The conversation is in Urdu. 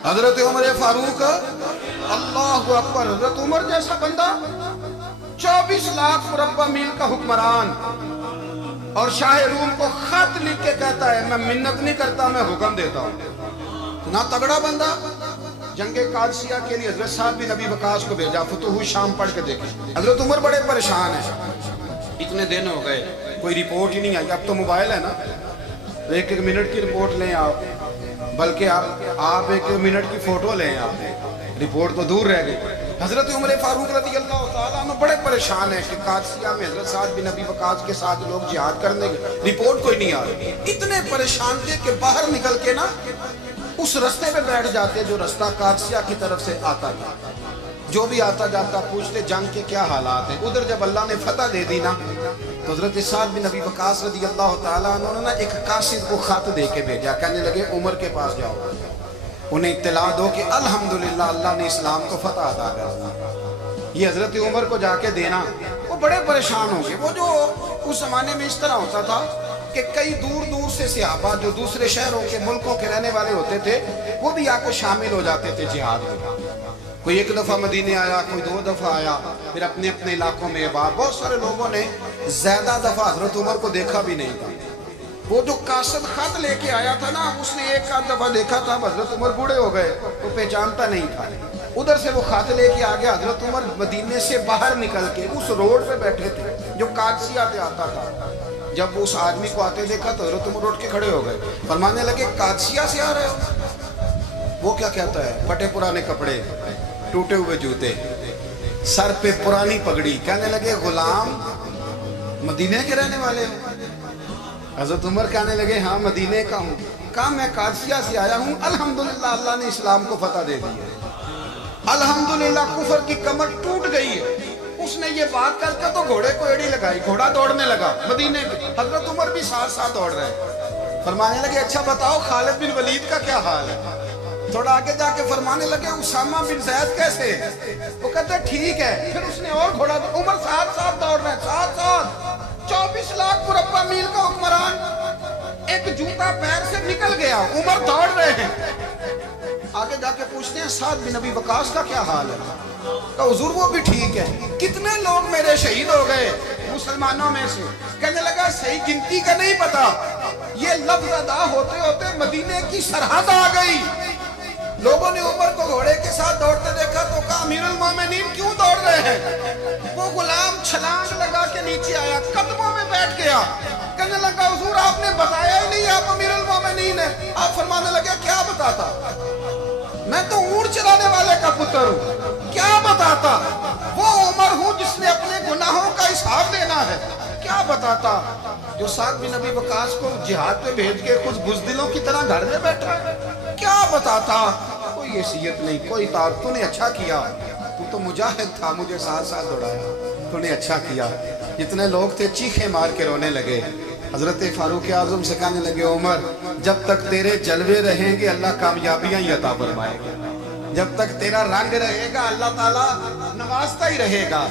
حضرت عمر فاروق اللہ اکبر، حضرت عمر جیسا بندہ 24 لاکھ مربع میل کا حکمران اور شاہ روم کو خط لکھ کے کہتا ہے میں منت نہیں کرتا، میں حکم دیتا ہوں۔ نہ تگڑا بندہ جنگ قادسیہ کے لیے حضرت سعد بن ابی وقاص کو بھیجا، فتوح شام پڑھ کے دیکھیں۔ حضرت عمر بڑے پریشان ہیں، اتنے دن ہو گئے کوئی رپورٹ ہی نہیں آئی۔ اب تو موبائل ہے نا، ایک ایک منٹ کی رپورٹ لیں آپ، بلکہ آپ ایک منٹ کی فوٹو لیں، آپ رپورٹ تو دور رہ گئی۔ حضرت عمر فاروق رضی اللہ تعالیٰ عنہ بڑے پریشان ہیں کہ قادسیہ میں حضرت سعد بن ابی وقاص کے ساتھ لوگ جہاد کرنے گئے، رپورٹ کوئی نہیں آ رہی۔ اتنے پریشان تھے کہ باہر نکل کے نا اس رستے پہ بیٹھ جاتے جو رستہ قادسیہ کی طرف سے آتا تھا۔ جو بھی آتا جاتا پوچھتے جنگ کے کیا حالات ہیں۔ ادھر جب اللہ نے فتح دے دی نا تو حضرت سعد بن ابی وقاص رضی اللہ تعالیٰ عنہ نے ایک قاصد کو خط دے کے بھیجا، کہنے لگے عمر کے پاس جاؤ، انہیں اطلاع دو کہ الحمدللہ اللہ نے اسلام کو فتح عطا کر دی۔ یہ حضرت عمر کو جا کے دینا، وہ بڑے پریشان ہوں گے۔ وہ جو اس زمانے میں اس طرح ہوتا تھا کہ کئی دور دور سے صحابہ جو دوسرے شہروں کے ملکوں کے رہنے والے ہوتے تھے وہ بھی آ کے شامل ہو جاتے تھے جہاد میں۔ کوئی ایک دفعہ مدینے آیا، کوئی 2 دفعہ آیا، پھر اپنے اپنے علاقوں میں اباب۔ بہت سارے لوگوں نے زیادہ دفعہ حضرت عمر کو دیکھا بھی نہیں تھا۔ وہ جو قاصد خط لے کے آیا تھا نا، اس نے ایک آدھ دفعہ دیکھا تھا، حضرت عمر بوڑھے ہو گئے، وہ پہچانتا نہیں تھا۔ ادھر سے وہ خط لے کے آگیا، حضرت عمر مدینے سے باہر نکل کے اس روڈ پہ بیٹھے تھے جو قادسیہ سے آتا تھا۔ جب وہ اس آدمی کو آتے دیکھا تو حضرت عمر اٹھ کے کھڑے ہو گئے، فرمانے لگے قادسیہ سے آ رہے ہو؟ وہ کیا کہتا ہے؟ پھٹے پرانے کپڑے، ٹوٹے ہوئے جوتے، سر پہ پرانی پگڑی، کہنے لگے غلام مدینے کے رہنے والے ہو؟ حضرت عمر کہنے لگے ہاں مدینے کا ہوں۔ کہا میں قادسیہ سے آیا ہوں، الحمدللہ اللہ نے اسلام کو فتح دے دی ہے، الحمدللہ کفر کی کمر ٹوٹ گئی ہے۔ اس نے یہ بات کر کے تو گھوڑے کو ایڑی لگائی، گھوڑا دوڑنے لگا مدینے کے۔ حضرت عمر بھی ساتھ ساتھ دوڑ رہے، فرمانے لگے اچھا بتاؤ خالد بن ولید کا کیا حال ہے؟ تھوڑا آگے جا کے فرمانے لگے اسامہ بن زید کیسے؟ وہ کہتے ٹھیک ہے۔ پھر اس نے اور گھوڑا، عمر ساتھ ساتھ دوڑ رہے ہیں، ساتھ ساتھ 24 لاکھ مربع میل کا حکمران، ایک جوتا پیر سے نکل گیا، عمر دوڑ رہے ہیں۔ آگے جا کے پوچھتے ہیں سعد بن ابی وقاص کا کیا حال ہے؟ کہ حضور وہ بھی ٹھیک ہے۔ کتنے لوگ میرے شہید ہو گئے مسلمانوں میں سے؟ کہنے لگا صحیح گنتی کا نہیں پتا، یہ لفظ ادا ہوتے ہوتے مدینے کی سرحد آ گئی۔ لوگوں نے عمر کو گھوڑے کے ساتھ دوڑتے دیکھا تو کہا امیر المومنین کیوں دوڑ رہے ہیں؟ وہ غلام چھلانگ لگا کے نیچے آیا، قدموں میں بیٹھ گیا، کہنے لگا حضور آپ نے بتایا ہی نہیں آپ امیر المومنین ہیں۔ آپ فرمانے لگے کیا بتاتا؟ میں تو اونٹ چلانے والے کا پتر ہوں، کیا بتاتا؟ وہ عمر ہوں جس نے اپنے گناہوں کا حساب دینا ہے، کیا بتاتا؟ جو سعد بن ابی وقاص کو جہاد پہ بھیج کے خود بزدلوں کی طرح گھر میں بیٹھا ہے، کیا بتاتا؟ کوئی حیثیت نہیں، کوئی طاقت۔ تو نے اچھا کیا، تو مجاہد تھا، مجھے ساتھ ساتھ دوڑایا، تو نے اچھا کیا۔ جتنے لوگ تھے چیخیں مار کے رونے لگے۔ حضرت فاروق اعظم سے کہنے لگے عمر جب تک تیرے جلوے رہیں گے اللہ کامیابیاں ہی عطا فرمائے گا، جب تک تیرا رنگ رہے گا اللہ تعالیٰ نوازتا ہی رہے گا۔